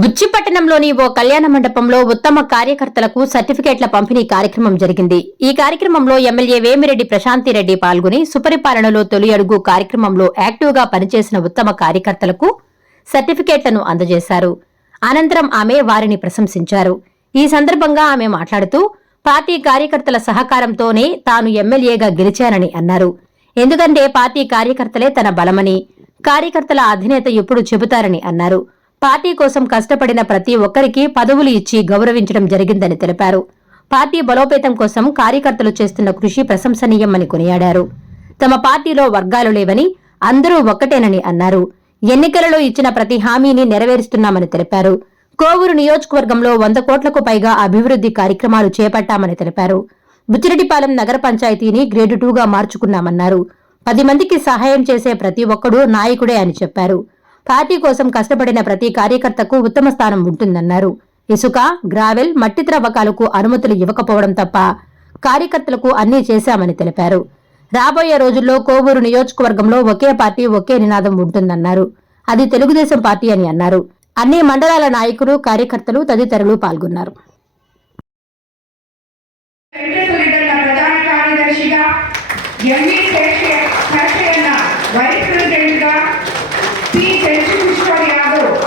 బుచ్చిపట్టణంలోని ఓ కళ్యాణ మండపంలో ఉత్తమ కార్యకర్తలకు సర్టిఫికేట్ల పంపిణీ కార్యక్రమం జరిగింది. ఈ కార్యక్రమంలో ఎమ్మెల్యే వేమిరెడ్డి ప్రశాంతిరెడ్డి పాల్గొని సుపరిపాలనలో తొలి అడుగు కార్యక్రమంలో యాక్టివ్గా పనిచేసిన ఉత్తమ కార్యకర్తలకు సర్టిఫికేట్లను అందజేశారు. అనంతరం ఆమె వారిని ప్రశంసించారు. ఈ సందర్భంగా ఆమె మాట్లాడుతూ పార్టీ కార్యకర్తల సహకారంతోనే తాను ఎమ్మెల్యేగా గెలిచానని అన్నారు. ఎందుకంటే పార్టీ కార్యకర్తలే తన బలమని, కార్యకర్తల అధినేత ఎప్పుడు చెబుతారని అన్నారు. పార్టీ కోసం కష్టపడిన ప్రతి ఒక్కరికి పదవులు ఇచ్చి గౌరవించడం జరిగిందని తెలిపారు. పార్టీ బలోపేతం కోసం కార్యకర్తలు చేస్తున్న కృషి ప్రశంసనీయమని కొనియాడారు. తమ పార్టీలో వర్గాలు లేవని, అందరూ ఒక్కటేనని అన్నారు. ఎన్నికలలో ఇచ్చిన ప్రతి హామీని నెరవేరుస్తున్నామని తెలిపారు. కోవూరు నియోజకవర్గంలో 100 కోట్లకు పైగా అభివృద్ధి కార్యక్రమాలు చేపట్టామని తెలిపారు. బుచ్చిరెడ్డిపాలెం నగర పంచాయతీని గ్రేడ్ 2గా మార్చుకున్నామన్నారు. 10 మందికి సహాయం చేసే ప్రతి ఒక్కడూ నాయకుడే అని చెప్పారు. పార్టీ కోసం కష్టపడిన ప్రతి కార్యకర్తకు ఉత్తమ స్థానం ఉంటుందన్నారు. ఇసుక, గ్రావెల్, మట్టి త్రవ్వకాలకు అనుమతులు ఇవ్వకపోవడం తప్ప కార్యకర్తలకు అన్నీ చేశామని తెలిపారు. రాబోయే రోజుల్లో కోవూరు నియోజకవర్గంలో ఒకే పార్టీ ఒకే నినాదం ఉంటుందన్నారు. అది తెలుగుదేశం పార్టీ అని అన్నారు. అన్ని మండలాల నాయకులు, కార్యకర్తలు తదితరులు పాల్గొన్నారు.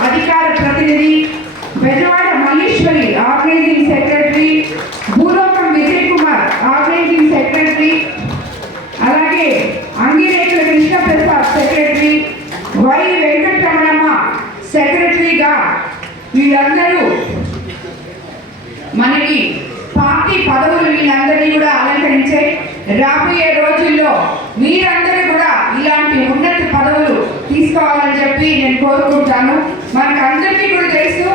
అధికార ప్రతినిధి బెజవాడ మల్లీశ్వరి ఆర్గనైజింగ్ సెక్రటరీ, భూలోకం విజయ్ కుమార్ ఆర్గనైజింగ్ సెక్రటరీ, అలాగే అంగిరేకుల కృష్ణప్రసాద్ సెక్రటరీ, వై వెంకటరమణమ్మ సెక్రటరీగా వీళ్ళందరూ మనకి పార్టీ పదవులు వీళ్ళందరినీ కూడా అలంకరించే రాబోయే రోజుల్లో మీరందరూ కూడా ఇలాంటి ఉన్నత పదవులు తీసుకోవాలని చెప్పి నేను కోరుకుంటాను. మనకు అందరికీ కూడా తెలుసు,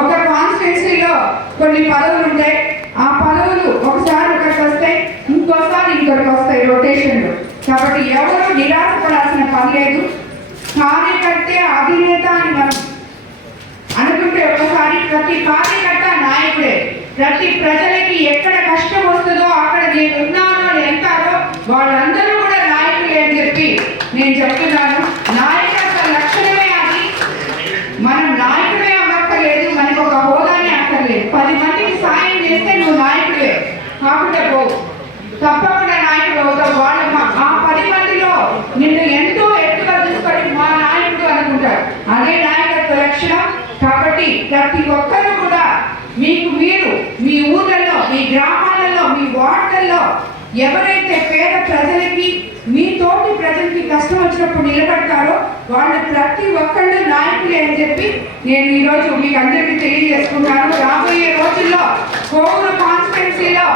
ఒక కాన్స్టిట్యున్సీలో కొన్ని పదవులు ఉంటాయి. ఆ పదవులు ఒకసారి ఒకరికి వస్తాయి, ఇంకోసారి ఇంకొకరికి వస్తాయి రొటేషన్లు. కాబట్టి ఎవరు నిరాశపడాల్సిన పని లేదు. కార్యకర్తే అధినేత అని మనం అనుకుంటే ఒకసారి ప్రతి కార్యకర్త నాయకుడే. ప్రతి ప్రజలకి ఎక్కడ కష్టం వస్తుందో అక్కడ నేను ఉన్నానో అని అంటారో వాళ్ళందరూ కూడా నాయకులే అని చెప్పి నేను చెప్తున్నాను. నాయకత్వ లక్షణమే అది. మనం నాయకుడే అవ్వక్కర్లేదు, మనకు ఒక హోదానే అక్కర్లేదు. 10 మందికి సాయం చేస్తే నువ్వు నాయకుడే కాకుండా పో, తప్పకుండా నాయకుడు అవుతావు. వాళ్ళు ఆ 10 మందిలో నిన్ను ఎంతో ఎత్తుగా తీసుకొని మా నాయకుడు అనుకుంటారు. అదే నాయకత్వ లక్షణం. కాబట్టి ప్రతి ఒక్కరూ కూడా మీకు మీరు మీ ఊళ్ళల్లో, మీ గ్రామాలలో, మీ వార్డుల్లో ఎవరైతే పేద ప్రజలకి, మీ తోటి ప్రజలకి కష్టం వచ్చినప్పుడు నిలబడతారో వాళ్ళు ప్రతి ఒక్కళ్ళు నాయకులే అని చెప్పి నేను ఈరోజు మీకు అందరికీ తెలియజేసుకుంటాను. రాబోయే రోజుల్లో కోవూరు కాన్స్టిట్యున్సీలో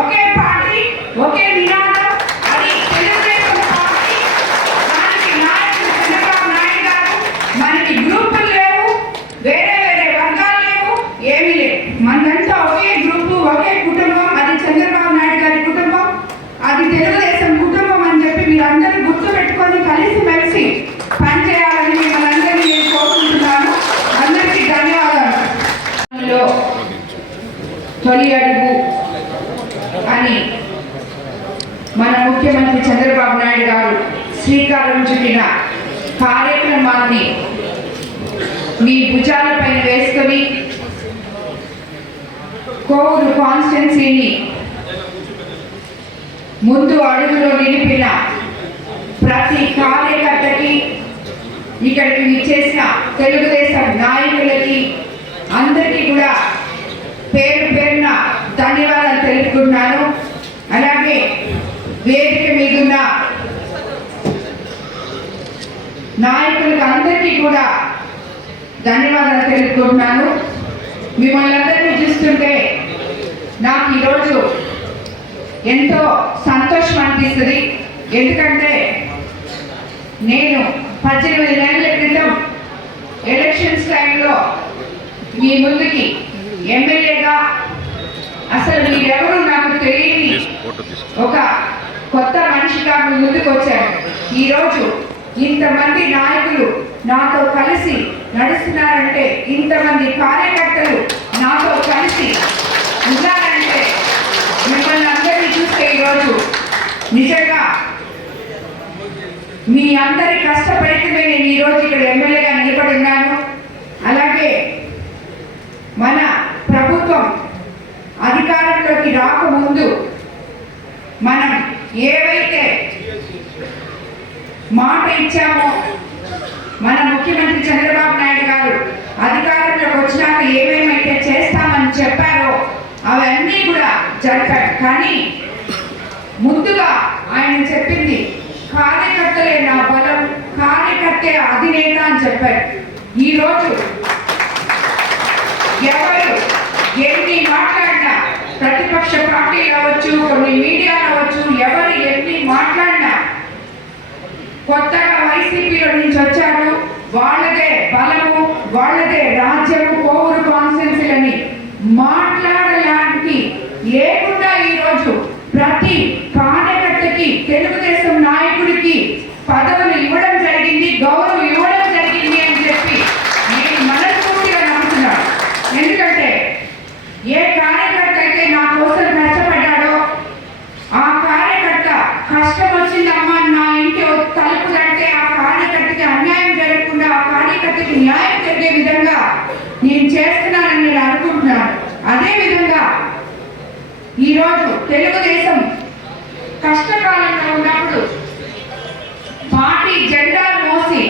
ఒకే పార్టీ ఒకే నినాదం, అది తెలుగుదేశం పార్టీ. దానికి నాయకుడు చంద్రబాబు నాయుడు గారు. మనకి గ్రూపులు లేవు, వేరే వేరే వర్గాలు లేవు, ఏమీ లేవు. మనంతా ఒకే గ్రూపు, ఒకే కుటుంబం. అది చంద్రబాబు నాయుడు గారి కుటుంబం, అది తెలుగుదేశం కుటుంబం అని చెప్పి మీరందరూ గుర్తు పెట్టుకొని కలిసిమెలిసి పనిచేయాలని మిమ్మల్ని నేను కోరుకుంటున్నాను. అందరికీ ధన్యవాదాలు. తొలి అడుగు అని మన ముఖ్యమంత్రి చంద్రబాబు నాయుడు గారు శ్రీకారం చుట్టిన కార్యక్రమాన్ని మీ భుజాలపైన వేసుకొని కోవూరు కాన్స్టిట్యున్సీని ముందు అడుగులో నిలిపిన ప్రతి కార్యకర్తకి, ఇక్కడికి విచ్చేసిన తెలుగుదేశం నాయకులకి అందరికీ కూడా పేరు పేరున ధన్యవాదాలు తెలుపుకుంటున్నాను. అలాగే వేదిక మీదున్న నాయకులకు అందరికీ కూడా ధన్యవాదాలు తెలుపుకుంటున్నాను. మిమ్మల్ని అందరినీ చూస్తుంటే నాకు ఈరోజు ఎంతో సంతోషం అనిపిస్తుంది. ఎందుకంటే నేను 18 నెలల క్రితం ఎలక్షన్స్ టైంలో మీ ముందుకి ఎమ్మెల్యేగా, అసలు మీరెవరు నాకు తెలియని ఒక కొత్త మనిషిగా మీ ముందుకు వచ్చాను. ఈరోజు ఇంతమంది నాయకులు నాతో కలిసి నడుస్తున్నారంటే, ఇంతమంది కార్యకర్తలు నాతో కలిసి ఉన్నారంటే, మిమ్మల్ని అందరినీ చూస్తే ఈరోజు నిజంగా మీ అందరి కష్టపడితే నేను ఈరోజు ఇక్కడ ఎమ్మెల్యేగా నిలబడి ఉన్నాను. అలాగే ఈరోజు ఎవరు ఎన్ని మాట్లాడినా, ప్రతిపక్ష పార్టీలు అవ్వచ్చు, కొన్ని మీడియా అవ్వచ్చు, ఎవరు ఎన్ని మాట్లాడినా కొత్తగా వైసీపీలో నుంచి వచ్చారు, వాళ్ళదే బలము, వాళ్ళదే రాజ్యము, కోవూరు కాన్స్టిట్యున్సీలని మాట్లాడడానికి లేకుండా ఈరోజు ప్రతి కార్యకర్తకి, తెలుగుదేశం నాయకుడికి పదవులు ఇవ్వడం జరిగింది, గౌరవం ఇవ్వడం జరిగింది అని చెప్పి నేను మనస్ఫూర్తిగా నమ్ముతున్నాను. ఎందుకంటే ఏ కార్యకర్త అయితే నా కోసం కష్టపడ్డాడో ఆ కార్యకర్త కష్టం వచ్చిందమ్మా నా ఇంటి తలుపు కంటే ఆ కార్యకర్తకి అన్యాయం జరగకుండా, ఆ కార్యకర్తకి న్యాయం జరిగే విధంగా నేను చేస్తున్నానని నేను అనుకుంటున్నాను. అదేవిధంగా ఈరోజు తెలుగుదేశం కష్టకాలంలో ఉన్నప్పుడు పార్టీ జెండాలు మోసి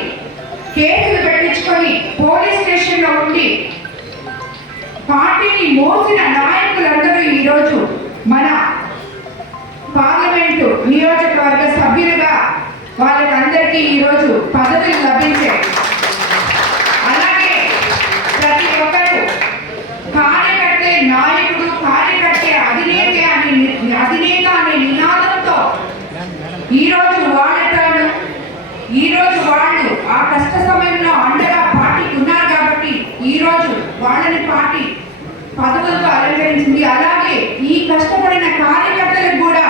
కేసులు పెట్టించుకొని పోలీస్ స్టేషన్లో ఉండి పార్టీని మోసిన నాయకులందరూ ఈరోజు మన పార్లమెంటు నియోజకవర్గ సభ్యులుగా వాళ్ళకందరికీ ఈరోజు పదవులు లభించాయి. అలాగే ప్రతి ఒక్కరు కార్యకర్తే నాయకుడు, కార్యకర్తే అధినేత అనే నినాదంతో ఈరోజు వాళ్ళతాడు. ఈరోజు వాళ్ళు ఆ కష్ట సమయంలో అండగా పార్టీకి ఉన్నారు కాబట్టి ఈరోజు వాళ్ళని పార్టీ పదవులతో అలంకరించింది. అలాగే ఈ కష్టపడిన కార్యకర్తలకు కూడా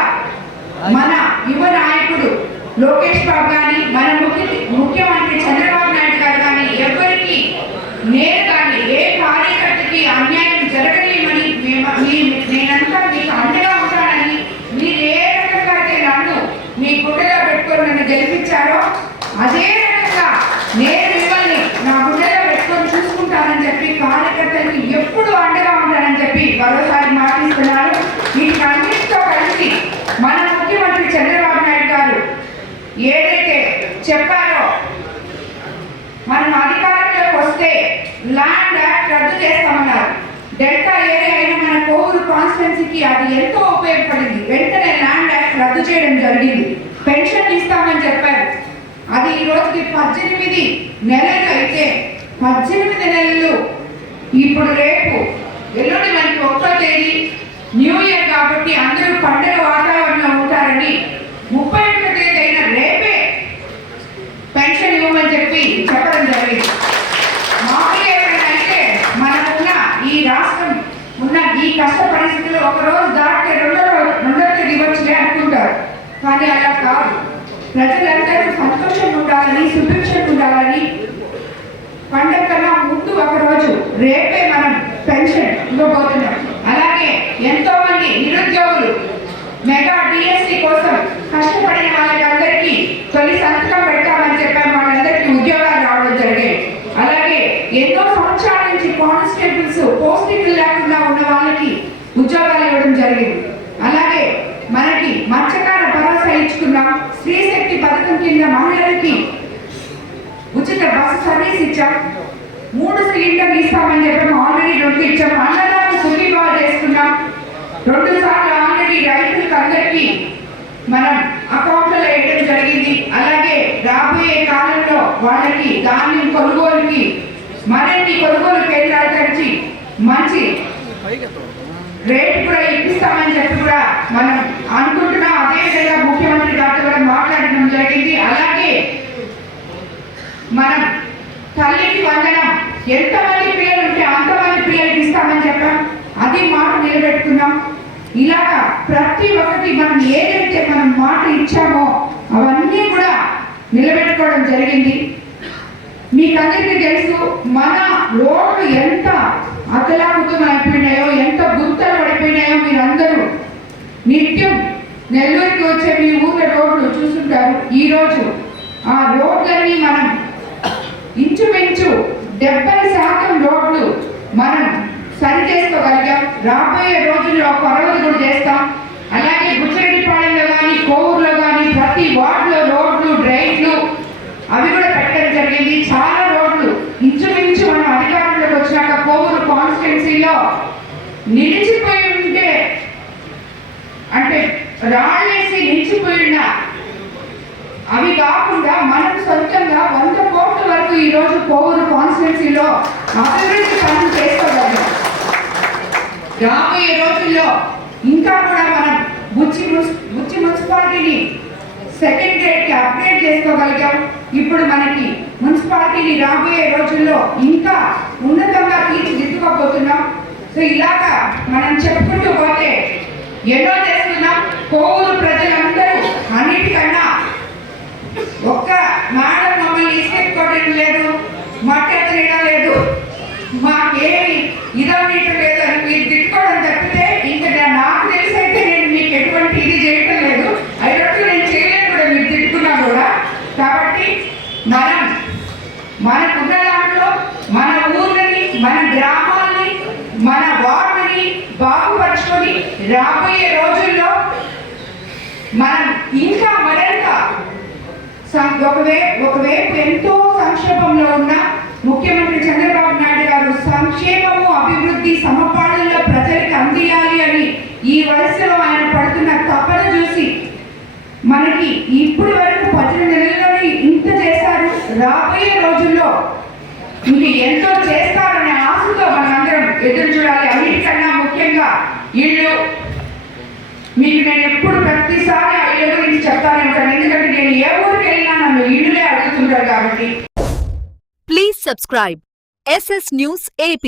మన యువ నాయకుడు లోకేష్ బాబు కానీ, మన ముఖ్యమంత్రి చంద్రబాబు నాయుడు గారు కానీ ఎవరికి నేను కానీ ఏ కార్యకర్తకి అన్యాయం జరగలేమని నేనంతా మీకు అండగా ఉంటానని, మీరు ఏ రకంగా అయితే నన్ను మీ గుడ్డలో పెట్టుకొని నన్ను గెలిపించారో అదే రకంగా నేను మిమ్మల్ని నా గుడ్డలో పెట్టుకొని చూసుకుంటానని చెప్పి కార్యకర్తలకు ఎప్పుడు అండగా ఉంటానని చెప్పి మరోసారి మాటిస్తున్నారు. వీటికి అన్నిటితో కలిసి మన ముఖ్యమంత్రి చంద్రబాబు నాయుడు గారు ఏదైతే చెప్పారో, మనం అధికారంలోకి వస్తే ల్యాండ్ యాక్ట్ రద్దు చేస్తామన్నారు. డెల్టా ఏరియా అయిన మన కోవూరు కాన్స్టిట్యున్సీకి అది ఎంతో ఉపయోగపడింది. వెంటనే ల్యాండ్ యాక్ట్ రద్దు చేయడం జరిగింది. పెన్షన్ ఇస్తామని చెప్పారు. అది ఈ రోజుకి 18 నెలలు అయితే 18 నెలలు ఇప్పుడు రేపు ఎల్లుండి మనకి 1వ తేదీ న్యూ ఇయర్ కాబట్టి అందరూ పండుగ వాతావరణంలో ఉంటారని 31వ తేదీ అయిన రేపే పెన్షన్ ఇవ్వమని చెప్పి చెప్పడం జరిగింది. మామూలుగా ఏమైనా మనకున్న ఈ రాష్ట్రం ఉన్న ఈ కష్ట పరిస్థితుల్లో ఒక రోజు దాటితే రెండో తేదీ ఇవ్వచ్చులే అనుకుంటారు. కానీ అలా కాదు. ప్రజలందరూ సంతోషంగా ఉండాలని, సుభిక్షంగా ఉండాలని పండుగ కన్నా ముందు ఒక రోజు రేపే మనం పెన్షన్ ఇవ్వబోతున్నాం. అలాగే ఎంతో మంది నిరుద్యోగులు మెగా డిఎస్సి కోసం కష్టపడిన వాళ్ళందరికీ తొలి సంతకం పెట్టామని చెప్పాము. వాళ్ళందరికీ ఉద్యోగాలు రావడం జరిగాయి. అలాగే ఎన్నో సంవత్సరాల నుంచి కానిస్టేబుల్స్ పోస్టింగ్లు లేకుండా ఉన్న వాళ్ళకి ఉద్యోగాలు ఇవ్వడం జరిగింది. అలాగే మనకి మత్స్యకార భరోసా ఇచ్చుకున్నాం. స్త్రీ శక్తి పథకం కింద మహిళలకి ఉచిత బస్సు సర్వీస్ ఇచ్చాం. 3 సిలిండర్లు ఇస్తామని చెప్పాము. ఆల్రెడీ 2 ఇచ్చాం. అన్నదానం సుఖీభావ చేసుకున్నాం. 2 సార్లు ఆల్రెడీ రైతులకు అందరికీ మనం అకౌంట్లో వేయడం జరిగింది. అలాగే రాబోయే కాలంలో వాళ్ళకి ధాన్యం కొనుగోలుకి మరిన్ని కొనుగోలు కేంద్రాలు తెరిచి మంచి రేటు కూడా ఇప్పిస్తామని చెప్పి కూడా మనం అనుకుంటున్నాం. అదేవిధంగా ముఖ్యమంత్రి గారితో కూడా మాట్లాడడం జరిగింది. అలాగే మనం తల్లికి వందనం ఎంతమంది పిల్లలు ఉంటే అంతమంది పిల్లలకి ఇస్తామని చెప్పాం. అది మాట నిలబెట్టుకున్నాం. ఇలాగా ప్రతి ఒక్కటి మనం ఏదైతే మనం మాట ఇచ్చామో అవన్నీ కూడా నిలబెట్టుకోవడం జరిగింది. మీకందరికీ తెలుసు మన రోడ్లు ఎంత అతలాకుతం అయిపోయినాయో, ఎంత గుంతలు పడిపోయినాయో మీరందరూ నిత్యం నెల్లూరుకి వచ్చే మీ ఊర్ల రోడ్లు చూస్తుంటారు. ఈరోజు ఆ రోడ్లన్నీ మనం ఇంచుమించు 70% రోడ్లు మనం సరి చేసుకోగలిగాం. రాబోయే రోజుల్లో కొరవలు కూడా చేస్తాం. అలాగే బుచ్చిరెడ్డిపాళెంలో కానీ కోవూరులో కానీ ప్రతి వార్డులో రోడ్లు, డ్రైన్లు అవి కూడా పెట్టడం జరిగింది. చాలా రోడ్లు ఇంచుమించు మనం అధికారంలోకి వచ్చినాక కోవూరు కాన్స్టిట్యున్సీలో నిలిచిపోయి ఉంటే, అంటే రాళ్ళేసి నిలిచిపోయిన అవి కాకుండా మనం సొంతంగా 100 కోట్ల వరకు ఈ రోజు కోవూరు కాన్స్టిట్యున్సీలో అభివృద్ధి పనులు చేసుకోగలిగాం. రాబోయే రోజుల్లో ఇంకా కూడా మనం బుచ్చి మున్సిపాలిటీని సెకండ్ గ్రేడ్కి అప్గ్రేడ్ చేసుకోగలిగాం. ఇప్పుడు మనకి మున్సిపాలిటీని రాబోయే రోజుల్లో ఇంకా ఉన్నతంగా తీర్చిదిద్దుకోబోతున్నాం. సో ఇలాగా మనం చెప్పుకుంటూ పోతే ఎన్నో చేస్తున్నాం. కోవూరు ప్రజలందరూ అన్నిటికన్నా ఒక్క మేడం మమ్మల్ని ఇష్టపడడం లేదు, మాట్లాడడం లేదు, మాకేమి ఇదవనీయటం లేదు అని మీరు తిట్టుకోవడం తప్పితే ఇంకా నాకు తెలిసి అయితే నేను మీకు ఎటువంటి ఇది చేయటం లేదు. అయినట్టు నేను చేయలేదు కూడా మీరు తిట్టుకున్నా కూడా. కాబట్టి మనం మనకున్న దాంట్లో మన ఊరిని, మన గ్రామాన్ని, మన వార్డుని బాగుపరుచుకొని రాబోయే రోజుల్లో మనం ఇంకా మరింత ఒకవైపు ఎంతో సంక్షేమంలో ఉన్న ముఖ్యమంత్రి చంద్రబాబు నాయుడు గారు సంక్షేమము అభివృద్ధి సమపాలనలో ప్రజలకు అందియాలి అని ఈ వయసులో ఆయన పడుతున్న తపన చూసి మనకి ఇప్పటి వరకు 18 నెలల్లోనే ఇంత చేశారు. రాబోయే రోజుల్లో ఇంక ఎంతో చేస్తారనే ఆశతో మనందరం ఎదురు చూడాలి. అన్నిటికన్నా ముఖ్యంగా ఇళ్ళు. మీకు నేను ఎప్పుడు ప్రతిసారి ఆ ఇళ్ళ గురించి చెప్తానే ఉంటాను, ఎందుకంటే నేను ఏ ఊరికి వెళ్ళినా నన్ను ఇళ్ళే అడుగుతుంటారు కాబట్టి. Please subscribe SS News AP.